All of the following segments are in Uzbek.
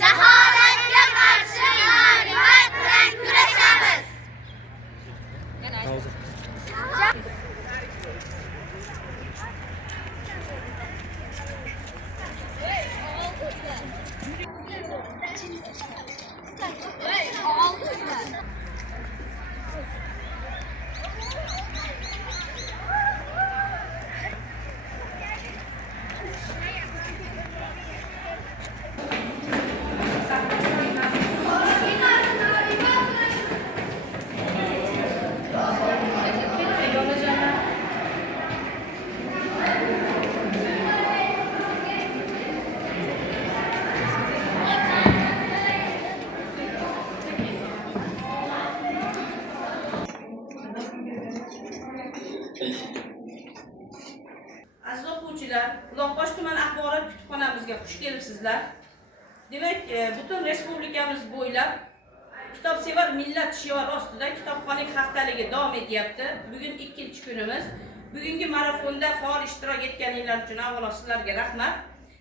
Jaholatga qarshi ma'rifat bilan kurashamiz. Aziz o'quvchilar, Uloqbosh tuman axborot kutubxonamizga xush kelibsizlar. Demak, butun respublikamiz bo'ylab kitobsevar millat shiori ostida kitobxonlik haftaligi davom etyapti. Bugun 2-kunimiz. Bugungi marafonda faol ishtirok etganinglar uchun avvalo sizlarga rahmat.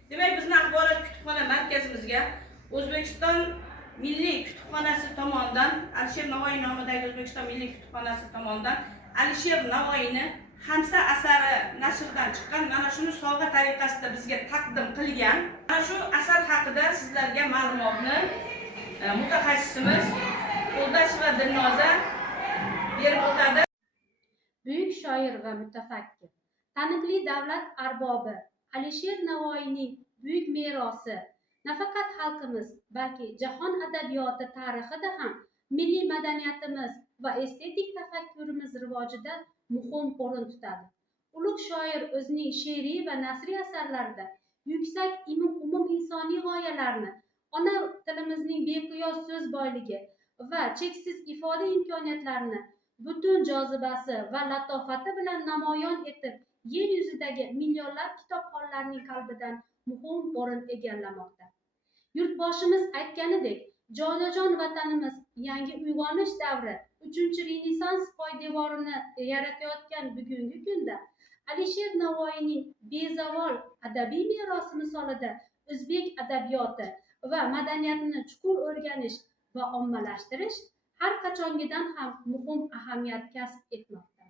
Demak, bizning axborot kutubxona markazimizga O'zbekiston Milliy kutubxonasi tomonidan, Alisher Navoiy nomidagi O'zbekiston Milliy kutubxonasi tomonidan Alisher Navoiyni Hamsa asari nashrdan chiqqan mana shuni sovg'a tariqasida bizga taqdim qilgan. Mana shu asar haqida sizlarga ma'lumotni mutaxassisimiz Qo'ldasheva Dilnoza berib o'tadi. Buyuk shoir va mutafakkir, taniqli davlat arbobi Alisher Navoiyning buyuk merosi nafaqat xalqimiz, balki jahon adabiyoti tarixida ham milliy madaniyatimiz va estetik tafakkurimiz rivojida muhim o'rin tutadi. Ulug' shoir o'zining she'riy va nasriy asarlarida yuksak umuminsoniy g'oyalarni, ona tilimizning beqiyos so'z boyligi va cheksiz ifoda imkoniyatlarini butun jozibasi va latofati bilan namoyon etib, yer yuzidagi millionlab kitobxonlarning qalbidan muhim o'rin egallamoqda. Yurtboshimiz aytganidek, jonajon vatanimiz yangi uyg'onish davri 3-renessans poydevorini yaratayotgan bugungi kunda Alisher Navoiyning bezavol adabiy merosi misolida o'zbek adabiyoti va madaniyatini chuqur o'rganish va ommalashtirish har qachongidan ham muhim ahamiyat kasb etmoqda.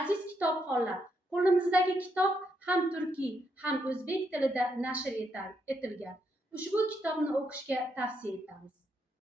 Aziz kitobxonlar, qo'limizdagi kitob ham turkiy, ham o'zbek tilida nashr etilgan. Ushbu kitobni o'qishga tavsiya etamiz.